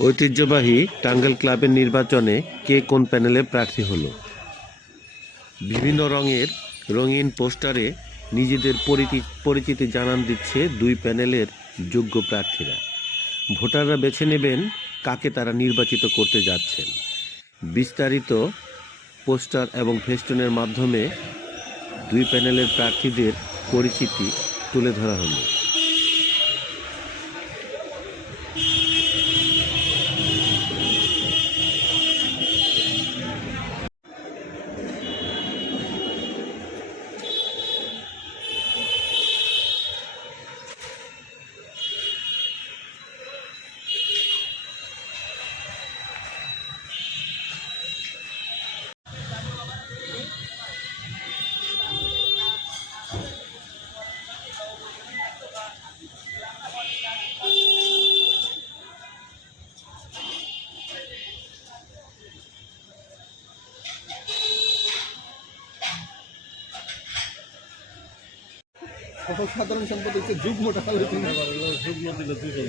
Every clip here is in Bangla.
ঐতিহ্যবাহী টাঙ্গাইল ক্লাবের নির্বাচনে কে কোন প্যানেলে প্রার্থী হলো? বিভিন্ন রঙের রঙিন পোস্টারে নিজেদের পরিচি- পরিচিতি জানান দিচ্ছে দুই প্যানেলের যোগ্য প্রার্থীরা। ভোটাররা বেছে নেবেন কাকে তারা নির্বাচিত করতে যাচ্ছেন। বিস্তারিত পোস্টার এবং ফেস্টুনের মাধ্যমে দুই প্যানেলের প্রার্থীদের পরিচিতি তুলে ধরা হলো। সাধারণ সম্পদ হচ্ছে যুগ্ম টাকা যুগ্ম দিলে দুজন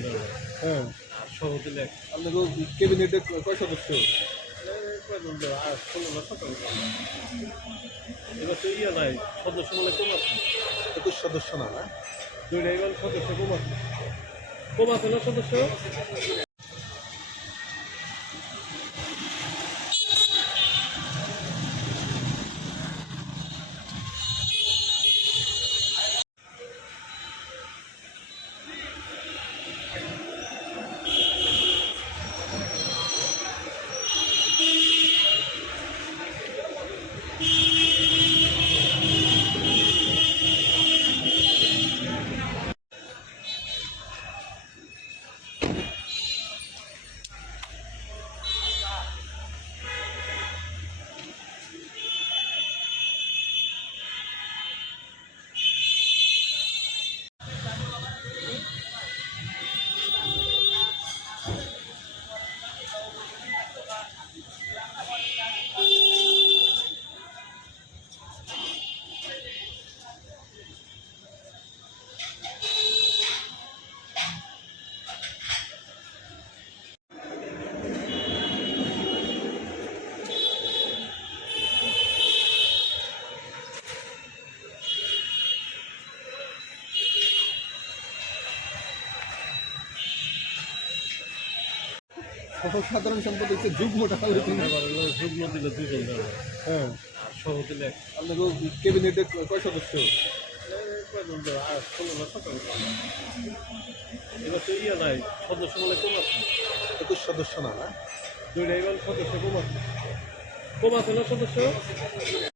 হ্যাঁ। সহ দিলে আপনার ক্যাবিনেটে কয় সদস্য। এবার তো ইয়ে নাই সদস্য মানে সদস্য না সদস্য না সদস্য? Yeah. সাধারণ সম্পদ হচ্ছে যুগ্ম টাকা হলে তিনি যুগ্ম দিলে দুজন হ্যাঁ। আর সহ দিলে এক আপনাকে ক্যাবিনেটে কয় সদস্য? এবার নাই সদস্য মানে কম আছে সদস্য না? দুইটা সদস্য কম আছে কম আছে না সদস্য?